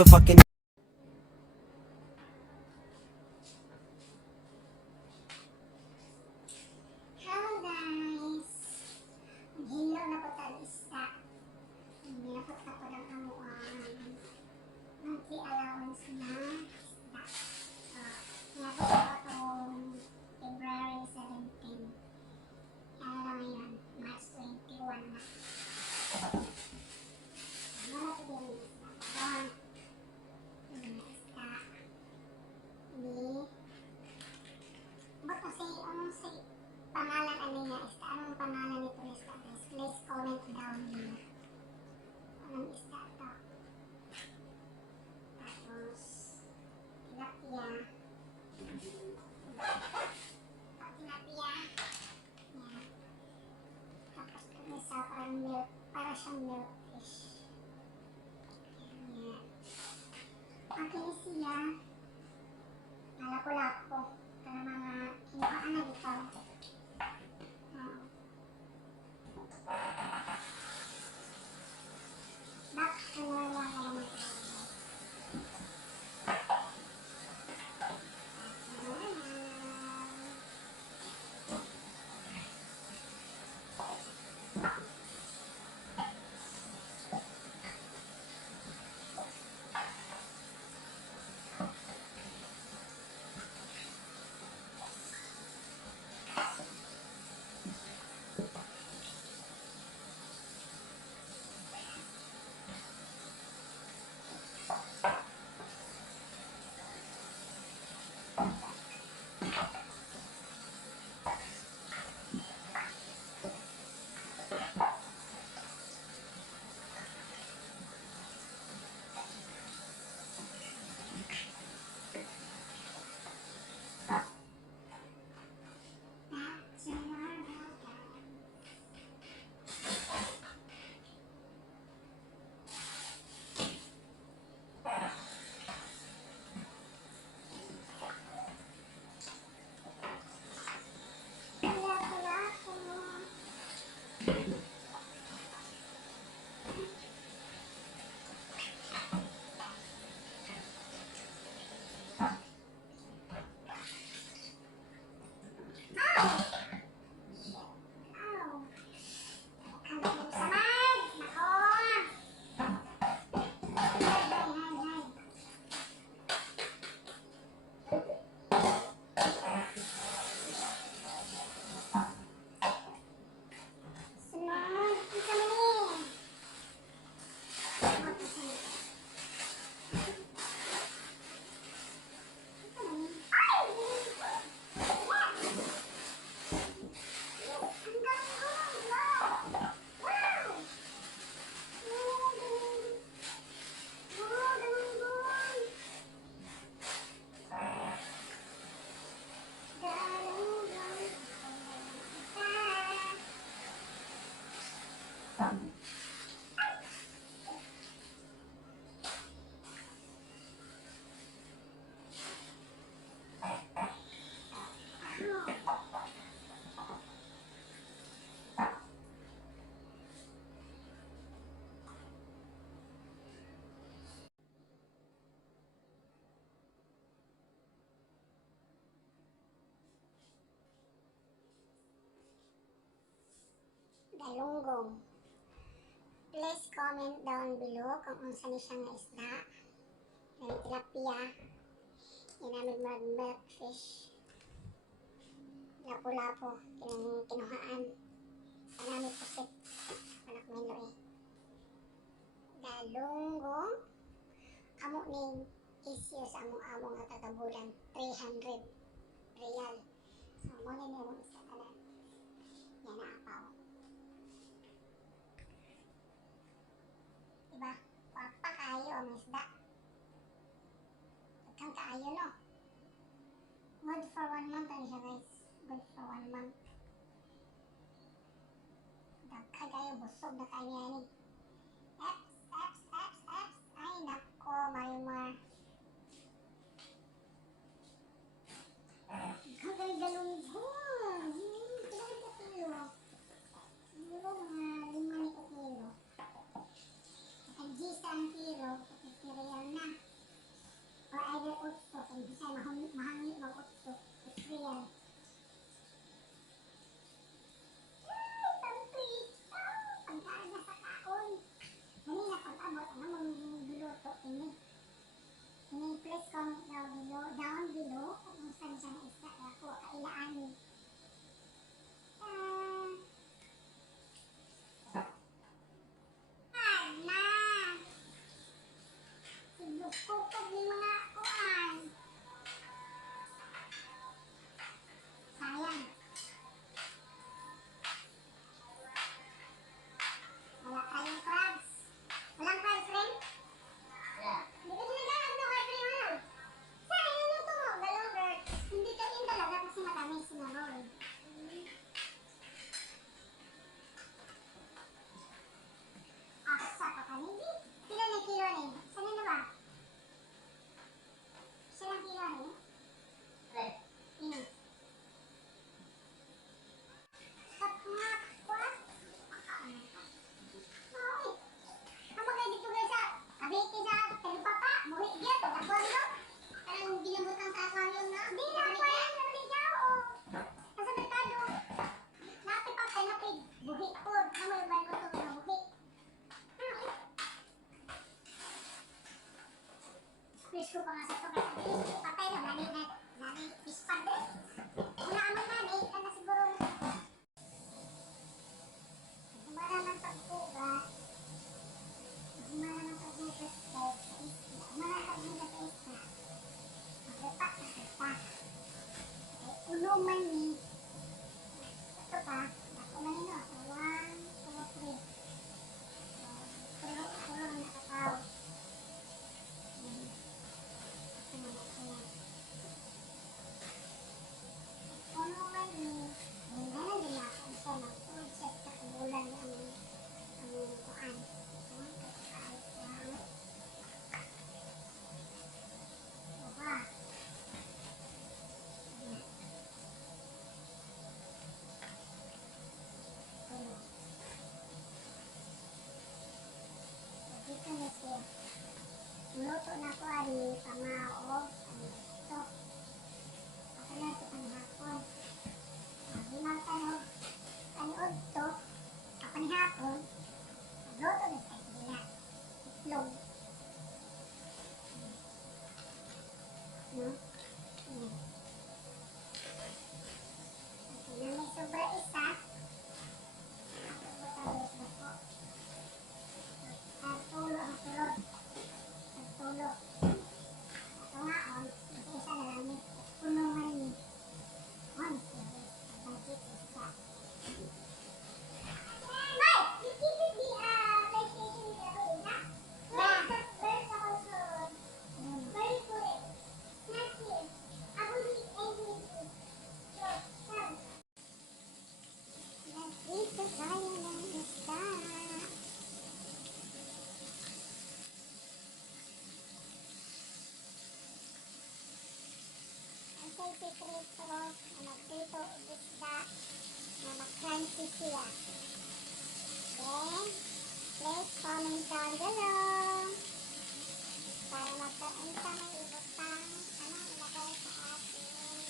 motherfucking. Hello guys! Maghilo na po tayo isda. Nilapot na po ng amuan. Monthly allowance na isda. Nilapot na po itong February 17. Ano na ngayon? March 21 na. Wala po din yung isda. Yung isda. Ba't kasi ano si pangalan ano niya isda? Anong pangalan nito isda guys? Please comment down below. Anong isda ito? Tapos tilapia. Tilapia. Yan. Tapos ito isa parang milk. Para siyang milk fish. Yan. Okay siya. Malako-lako. Para mga kinuhaan na dito. Back to normal na naman tayo. Galunggong. Please comment down below kung unsa ni siya nga isda. May tilapia. Inamig mag-milk fish. Lapo-lapo. Kinuhaan. Anami pusit. Anak milo eh. Galunggong. Amo ning isyo sa among nga katabulan. 300 real. So, mo na niya mong isda tanan. Yan na apaw. Diba? Papa kayo ang isda. Pagkang kaayo no? Good for 1 month ano siya guys. Good for 1 month. Dagka kayo, busog na kayo yan eh. Eps. Ay nako, Marimar. Kagay galunggong. Kailan ka kilo? Siguro mga 5 kilo. Ang Gisa ang kilo, 50 real na. Ito na siya. Luto na ko ari pamao. Ito. Ako na ito panghapon. Limang tanod to. Ako ni hapon. Luto na sa sila. Itlog. No? Ayan. Okay na may sobra isa. Tulo ang tulog. Tulo. Ito nga on. Isa na lang. Puno nga rin. On. Bakit isa? Dito tayo ng isda. Ang say secreto na magprito isda na mag-crunchy siya. Then, please comment down below para magkaroon sa may ibutang ilagay sa ating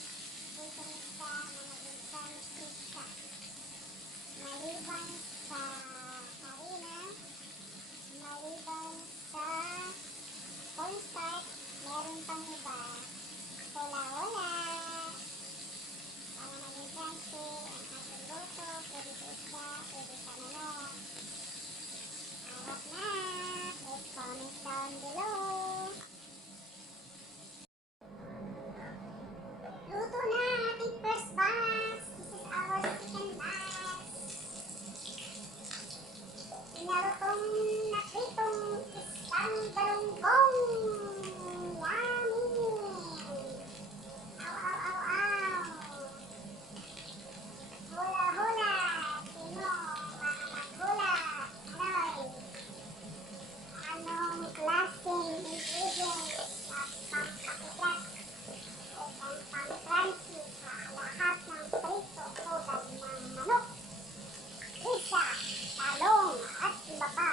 prito isda na maging crunchy siya. Maliban sa harina, maliban sa cornstarch, meron pang iba. Hula-hula! Para maging crunchy ang ating luto, pwede sa isda, pwede sa manok. Harap na! Please comment down below. Luto na ating first batch. This is our second batch. Inalutong na pritong isang galunggong. Yummy! Aw, aw, aw, aw! Hula, hula! Sino makapaghula? Anong klaseng ingredients at pampakitlat o pampang-crunchy sa lahat ng prito tulad ng manok, isa, talong at iba pa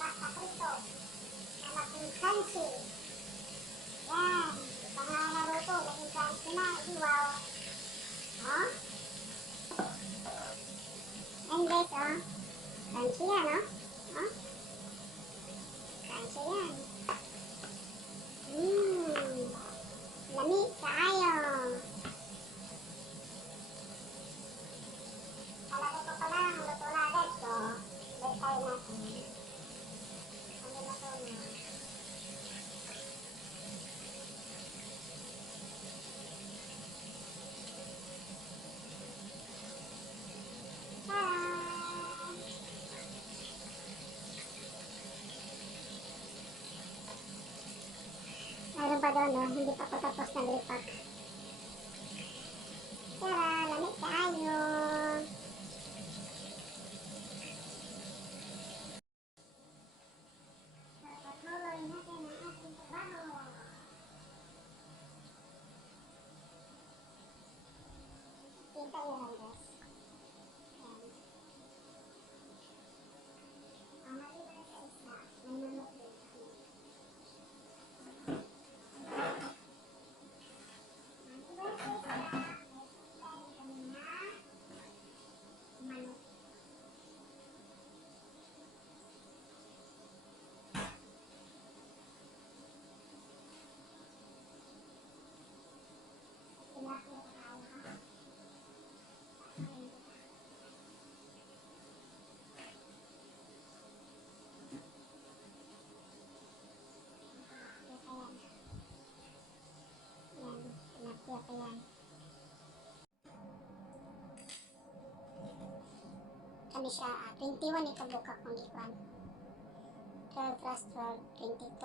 basta prito na maging crunchy. Yan, iba nga naruto, naging crunchy na, wow. Oh? And guys, oh, crunchy yan, oh. Oh? Crunchy yan. Lami kaayo. Talaga pa lang, luto na agad ko. Balik tayo natin. Ano na to na? Tara! Mayroon pa doon, no? Hindi pa ako tapos naglipak. Tara, lamig tayo. Patuloy natin ang ating trabaho. Hintay yun lang, guys. Ayan. Ang maliban sa isda, may manok din. Ayan. Kami siya, 21 ito buka kong ikuan. 12 plus 12, 22.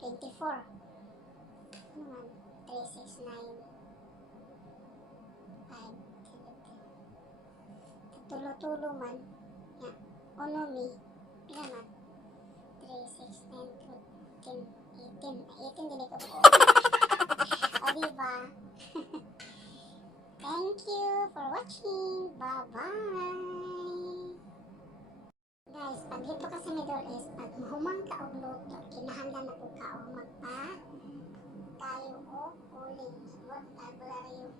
24. Naman, 3, 6, 9, 5, 10. Tulo-tulo man. Yan. Onomi. Ilaman. 3, 6, 9, 10, 18 din ito buko. O diba? Thank you for watching. Bye-bye. Guys, dito kasi Middle East, pag mahumang ka og luto, kinahanglan na po ka og magpa tayo o uling. What albulary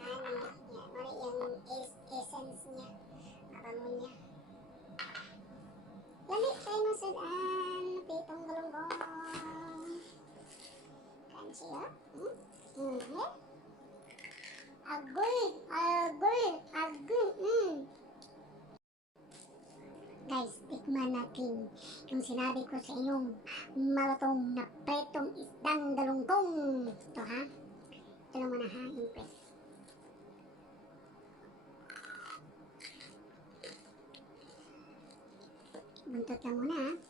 yung ano, yan, yung essence niya, mabango niya. Lamig tayo mo sudan, pitong galunggong. Kansiya? Agoy, agoy, agoy, Guys, tikman natin yung sinabi ko sa inyong malutong na pretong isdang galunggong. Ito ha. Ito lang muna ha, yung pret. Buntot lang muna ha.